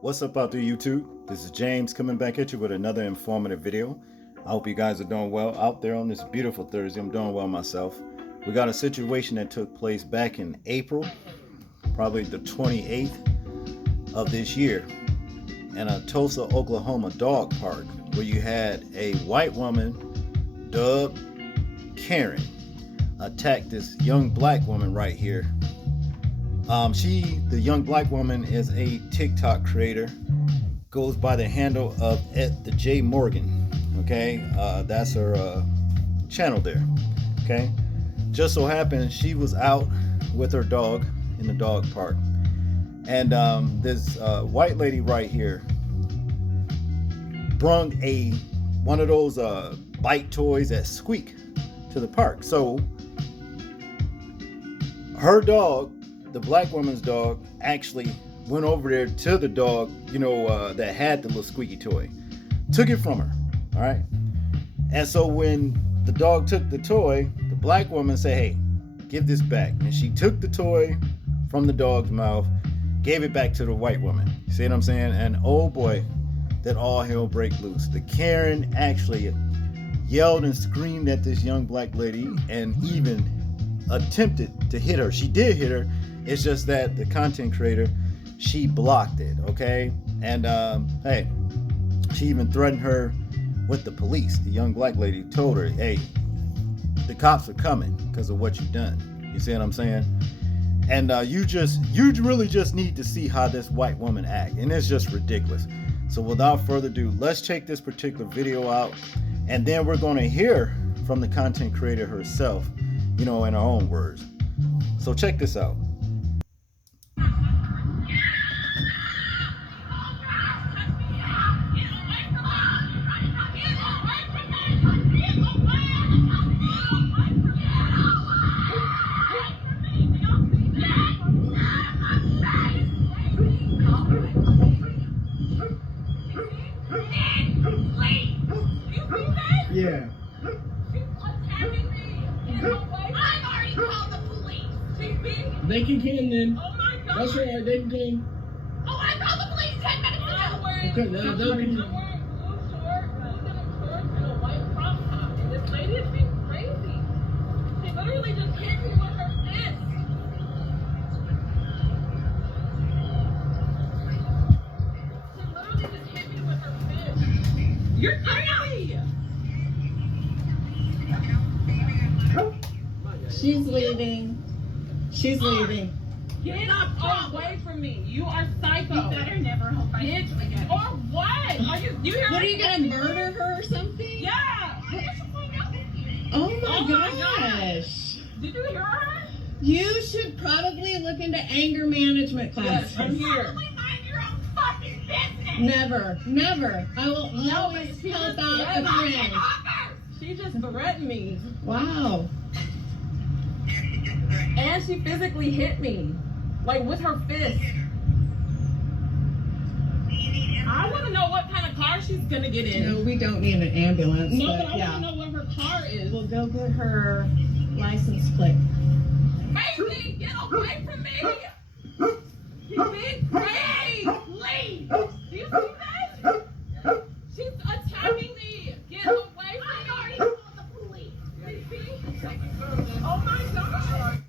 What's up out there, YouTube? This is James coming back at you with another informative video. I hope you guys are doing well out there on this beautiful Thursday. I'm doing well myself. We got a situation that took place back in April, probably the 28th of this year, in a Tulsa, Oklahoma dog park where you had a white woman dubbed Karen attack this young black woman right here. The young black woman, is a TikTok creator, goes by the handle of the J Morgan. Okay, that's her channel there. Okay, just so happened she was out with her dog in the dog park, and this white lady right here brung one of those bite toys that squeak to the park. So her dog, the black woman's dog, actually went over there to the dog, that had the little squeaky toy, took it from her. All right. And so when the dog took the toy, the black woman said, "Hey, give this back." And she took the toy from the dog's mouth, gave it back to the white woman. You see what I'm saying? And oh boy, did all hell break loose. The Karen actually yelled and screamed at this young black lady and even attempted to hit her. She did hit her. It's just that the content creator, she blocked it, okay? And hey, she even threatened her with the police. The young black lady told her, "Hey, the cops are coming because of what you've done." You see what I'm saying? And you really just need to see how this white woman act, and it's just ridiculous. So without further ado, let's check this particular video out, and then we're going to hear from the content creator herself, in her own words. So check this out. Yeah. I've already called the police. They can come then. Oh my God. That's right, they can come. Oh, I called the police 10 minutes ago. Okay, now they'll be. I'm wearing blue shorts, denim shorts, and a white crop top. And this lady is being crazy. She literally just hit me with her fist. She literally just hit me with her fist. You're crazy. She's leaving. She's leaving. Get away from me. You are psycho. You better never hope I actually get it. Or what? Are you hear What, are me? you gonna murder her or something? Yeah. Oh my Oh my gosh. Did you hear her? You should probably look into anger management classes. Yes, I'm here. Probably mind your own fucking business. Never. I will always she help just out a friend. She just threatened me. Wow. And she physically hit me. Like with her fist. I want to know what kind of car she's gonna get in. No, we don't need an ambulance. No, but but I yeah. want to know what her car is. We'll go get her license plate. Crazy! Get away from me! She's being crazy! Leave! Do you see that? She's attacking me! Get away from me! I already called the police. Oh my God!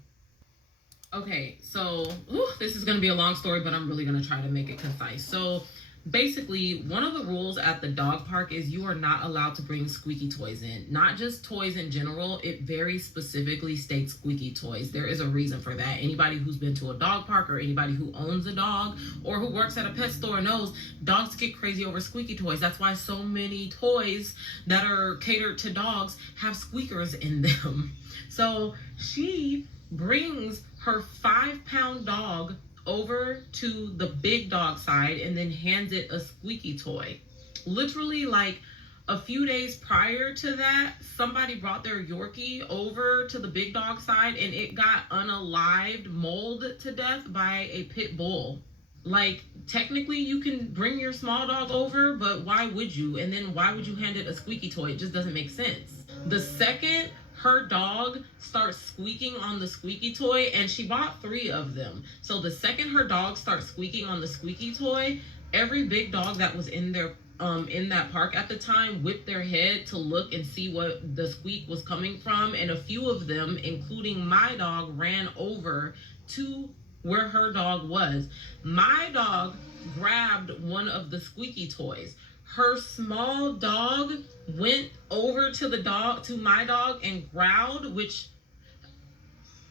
Okay, so this is going to be a long story, but I'm really going to try to make it concise. So basically, one of the rules at the dog park is you are not allowed to bring squeaky toys in. Not just toys in general, it very specifically states squeaky toys. There is a reason for that. Anybody who's been to a dog park or anybody who owns a dog or who works at a pet store knows dogs get crazy over squeaky toys. That's why so many toys that are catered to dogs have squeakers in them. So she brings her 5-pound dog over to the big dog side and then hands it a squeaky toy. Literally, like a few days prior to that, somebody brought their Yorkie over to the big dog side and it got unalived, mauled to death by a pit bull. Like, technically you can bring your small dog over, but why would you? And then why would you hand it a squeaky toy? It just doesn't make sense. The second her dog starts squeaking on the squeaky toy, and she bought 3 of them. So the second her dog starts squeaking on the squeaky toy, every big dog that was in there in that park at the time whipped their head to look and see what the squeak was coming from, and a few of them, including my dog, ran over to where her dog was. My dog grabbed one of the squeaky toys. Her small dog went over to my dog and growled, which,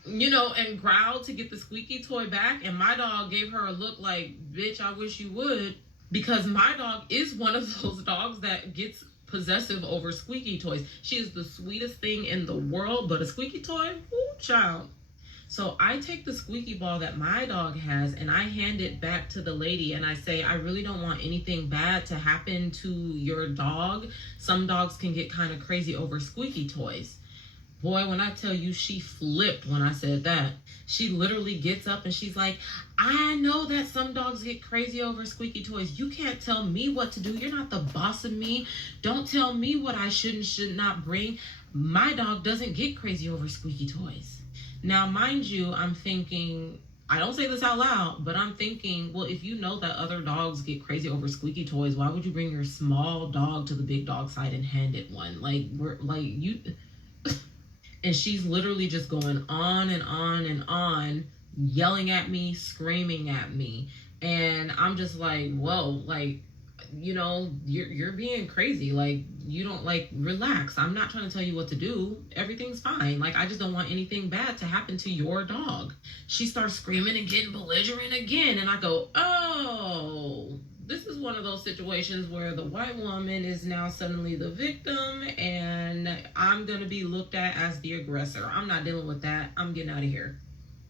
and growled to get the squeaky toy back, and my dog gave her a look like, bitch, I wish you would. Because my dog is one of those dogs that gets possessive over squeaky toys. She is the sweetest thing in the world, but a squeaky toy, ooh, child. So I take the squeaky ball that my dog has and I hand it back to the lady, and I say, I really don't want anything bad to happen to your dog. Some dogs can get kind of crazy over squeaky toys. Boy, when I tell you, she flipped when I said that. She literally gets up and she's like, I know that some dogs get crazy over squeaky toys. You can't tell me what to do. You're not the boss of me. Don't tell me what I should not bring. My dog doesn't get crazy over squeaky toys. Now, mind you, I'm thinking, I don't say this out loud, but I'm thinking, well, if you know that other dogs get crazy over squeaky toys, why would you bring your small dog to the big dog side and hand it one? And she's literally just going on and on and on, yelling at me, screaming at me. And I'm just like, whoa, you're being crazy. You don't, relax. I'm not trying to tell you what to do. Everything's fine. I just don't want anything bad to happen to your dog. She starts screaming and getting belligerent again. And I go, oh, this is one of those situations where the white woman is now suddenly the victim and I'm going to be looked at as the aggressor. I'm not dealing with that. I'm getting out of here.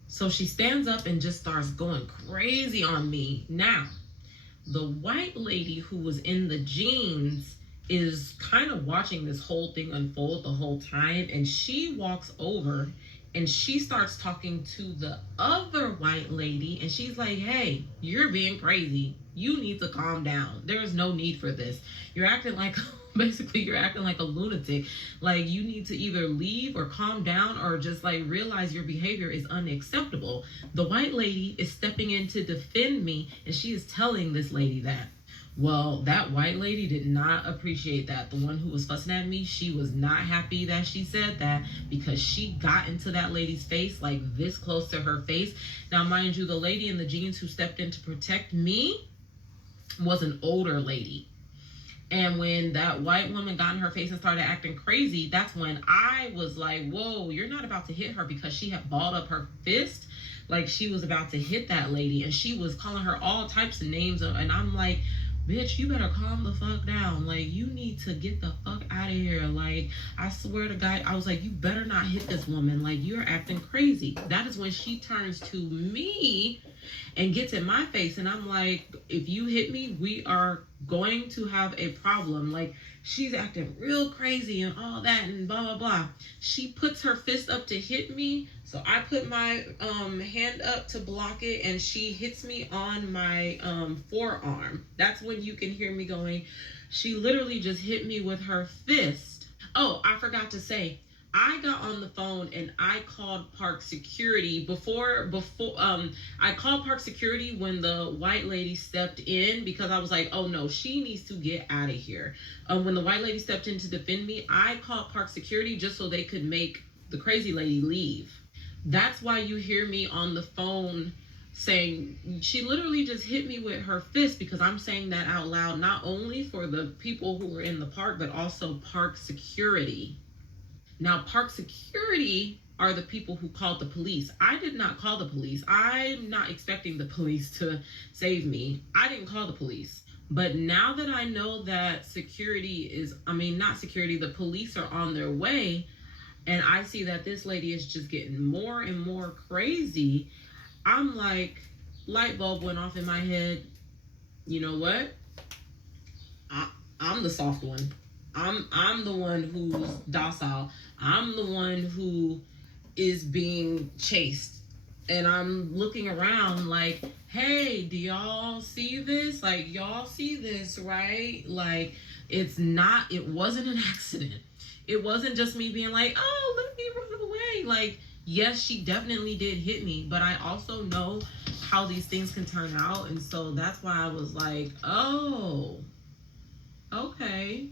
So she stands up and just starts going crazy on me. Now, the white lady who was in the jeans is kind of watching this whole thing unfold the whole time, and she walks over and she starts talking to the other white lady, and she's like, hey, you're being crazy. You need to calm down. There is no need for this. You're acting like, basically, you're acting like a lunatic. You need to either leave or calm down or just realize your behavior is unacceptable. The white lady is stepping in to defend me, and she is telling this lady that. Well, that white lady did not appreciate that. The one who was fussing at me, she was not happy that she said that, because she got into that lady's face, this close to her face. Now, mind you, the lady in the jeans who stepped in to protect me was an older lady. And when that white woman got in her face and started acting crazy, that's when I was like, whoa, you're not about to hit her, because she had balled up her fist she was about to hit that lady, and she was calling her all types of names, and I'm like, bitch, you better calm the fuck down. You need to get the fuck out of here. I swear to God, I was like, you better not hit this woman. You're acting crazy. That is when she turns to me and gets in my face. And I'm like, if you hit me, we are going to have a problem. She's acting real crazy and all that and blah, blah, blah. She puts her fist up to hit me. So I put my hand up to block it, and she hits me on my forearm. That's when you can hear me going, she literally just hit me with her fist. Oh, I forgot to say, I got on the phone and I called park security before I called park security when the white lady stepped in, because I was like, oh no, she needs to get out of here. When the white lady stepped in to defend me, I called park security just so they could make the crazy lady leave. That's why you hear me on the phone saying she literally just hit me with her fist, because I'm saying that out loud, not only for the people who were in the park, but also park security. Now, park security are the people who called the police. I did not call the police. I'm not expecting the police to save me. I didn't call the police. But now that I know that the police are on their way, and I see that this lady is just getting more and more crazy, I'm like, light bulb went off in my head. You know what? I'm the soft one. I'm the one who's docile. I'm the one who is being chased. And I'm looking around like, hey, do y'all see this? Y'all see this, right? It wasn't an accident. It wasn't just me being like, oh, let me run away. Like, yes, she definitely did hit me, but I also know how these things can turn out. And so that's why I was like, oh, okay.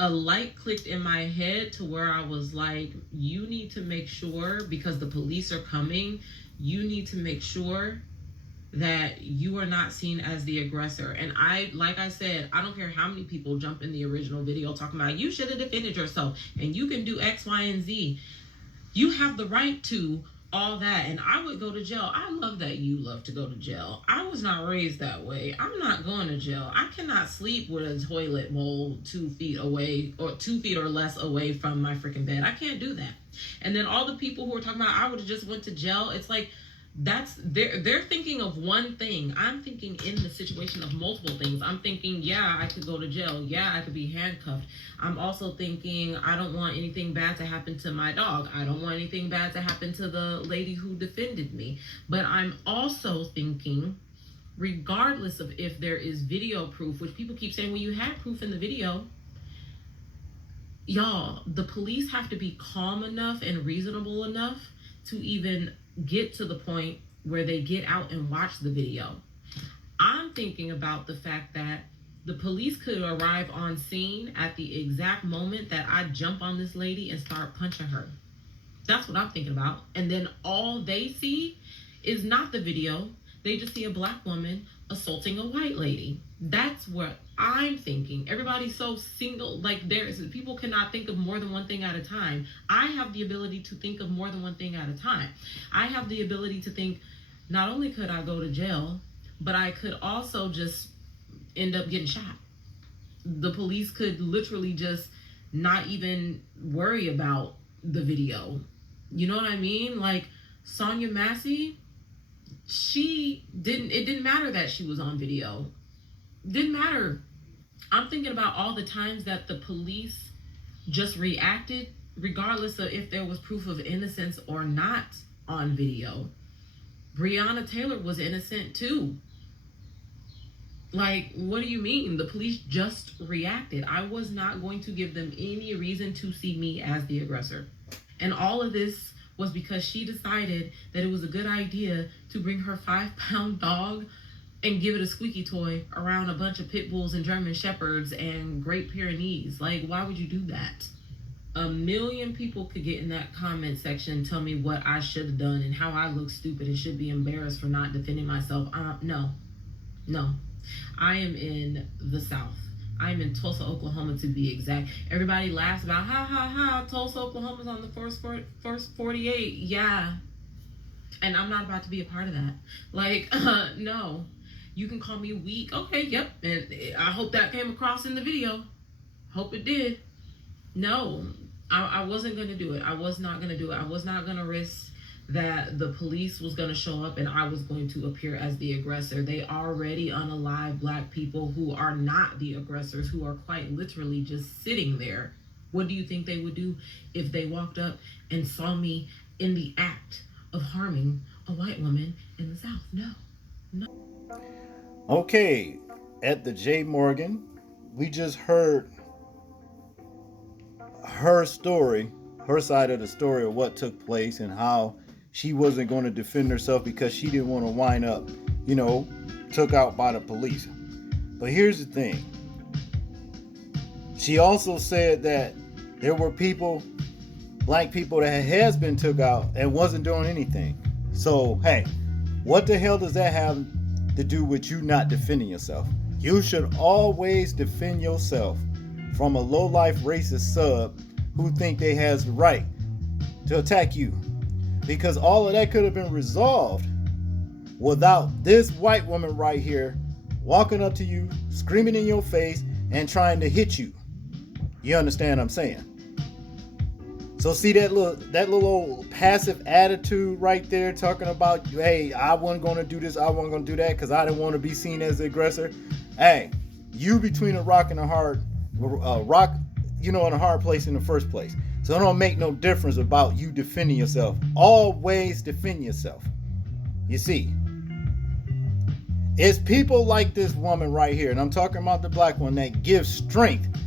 A light clicked in my head to where I was like, you need to make sure, because the police are coming, you need to make sure that you are not seen as the aggressor. And like I said, I don't care how many people jump in the original video talking about you should have defended yourself and you can do X, Y, and Z. You have the right to all that, and I would go to jail. I love that you love to go to jail. I was not raised that way. I'm not going to jail. I cannot sleep with a toilet bowl 2 feet away, or 2 feet or less away from my freaking bed. I can't do that. And then all the people who are talking about I would have just went to jail, it's like, they're thinking of one thing. I'm thinking in the situation of multiple things. I'm thinking, yeah, I could go to jail. Yeah, I could be handcuffed. I'm also thinking, I don't want anything bad to happen to my dog. I don't want anything bad to happen to the lady who defended me. But I'm also thinking, regardless of if there is video proof, which people keep saying, well, you had proof in the video. Y'all, the police have to be calm enough and reasonable enough to even get to the point where they get out and watch the video. I'm thinking about the fact that the police could arrive on scene at the exact moment that I jump on this lady and start punching her. That's what I'm thinking about. And then all they see is not the video. They just see a black woman assaulting a white lady. That's what I'm thinking. Everybody's so single, like people cannot think of more than one thing at a time. I have the ability to think of more than one thing at a time. I have the ability to think, not only could I go to jail, but I could also just end up getting shot. The police could literally just not even worry about the video. You know what I mean? Like Sonia Massey, it didn't matter that she was on video. Didn't matter. I'm thinking about all the times that the police just reacted, regardless of if there was proof of innocence or not on video. Breonna Taylor was innocent too. Like, what do you mean? The police just reacted. I was not going to give them any reason to see me as the aggressor. And all of this was because she decided that it was a good idea to bring her 5-pound dog and give it a squeaky toy around a bunch of pit bulls and German shepherds and Great Pyrenees. Like, why would you do that? 1 million people could get in that comment section and tell me what I should have done and how I look stupid and should be embarrassed for not defending myself. No. I am in the South. I am in Tulsa, Oklahoma, to be exact. Everybody laughs about, ha, Tulsa, Oklahoma's on the first 48. Yeah. And I'm not about to be a part of that. Like, no. You can call me weak. Okay, yep. And I hope that came across in the video. Hope it did. No, I wasn't going to do it. I was not going to do it. I was not going to risk that the police was going to show up and I was going to appear as the aggressor. They already unalive black people who are not the aggressors, who are quite literally just sitting there. What do you think they would do if they walked up and saw me in the act of harming a white woman in the South? No. Okay, at the J. Morgan, we just heard her story, her side of the story of what took place and how she wasn't going to defend herself because she didn't want to wind up, took out by the police. But here's the thing. She also said that there were black people that has been took out and wasn't doing anything. So, hey, what the hell does that have to do with you not defending yourself? You should always defend yourself from a low-life racist sub who think they has the right to attack you. Because all of that could have been resolved without this white woman right here walking up to you, screaming in your face, and trying to hit you. You understand what I'm saying? So see that little old passive attitude right there, talking about, hey, I wasn't going to do this, I wasn't going to do that because I didn't want to be seen as the aggressor. Hey, you between a rock and a hard in a hard place in the first place. So it don't make no difference about you defending yourself. Always defend yourself. You see, it's people like this woman right here, and I'm talking about the black one, that gives strength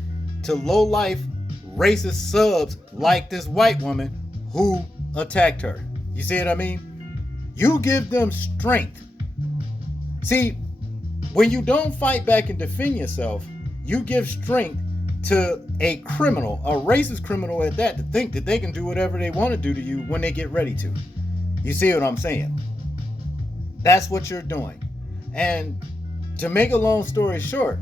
to low-life racist subs like this white woman who attacked her. You see what I mean? You give them strength. See, when you don't fight back and defend yourself, you give strength to a criminal, a racist criminal at that, to think that they can do whatever they want to do to you when they get ready to. You see what I'm saying? That's what you're doing. And to make a long story short,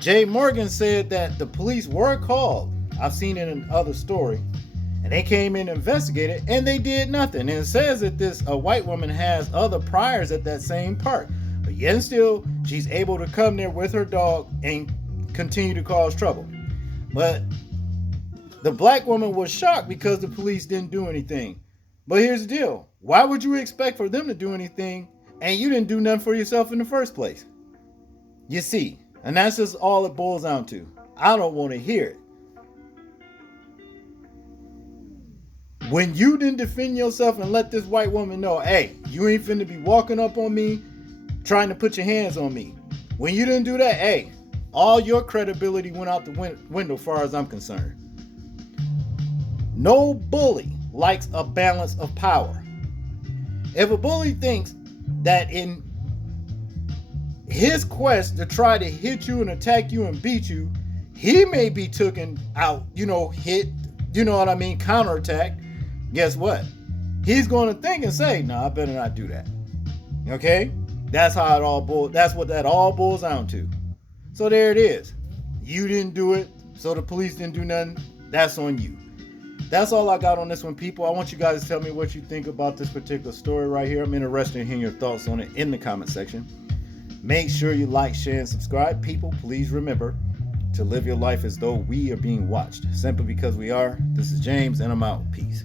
Jay Morgan said that the police were called. I've seen it in other story. And they came in and investigated, and they did nothing. And it says that a white woman has other priors at that same park. But yet and still, she's able to come there with her dog and continue to cause trouble. But the black woman was shocked because the police didn't do anything. But here's the deal. Why would you expect for them to do anything and you didn't do nothing for yourself in the first place? You see, and that's just all it boils down to. I don't want to hear it. When you didn't defend yourself and let this white woman know, hey, you ain't finna be walking up on me, trying to put your hands on me. When you didn't do that, hey, all your credibility went out the window as far as I'm concerned. No bully likes a balance of power. If a bully thinks that in his quest to try to hit you and attack you and beat you, he may be taken out, hit, counterattack. Guess what? He's going to think and say, no, I better not do that. Okay? That's what that all boils down to. So there it is. You didn't do it, so the police didn't do nothing. That's on you. That's all I got on this one, people. I want you guys to tell me what you think about this particular story right here. I'm interested in hearing your thoughts on it in the comment section. Make sure you like, share, and subscribe. People, please remember to live your life as though we are being watched. Simply because we are. This is James, and I'm out. Peace.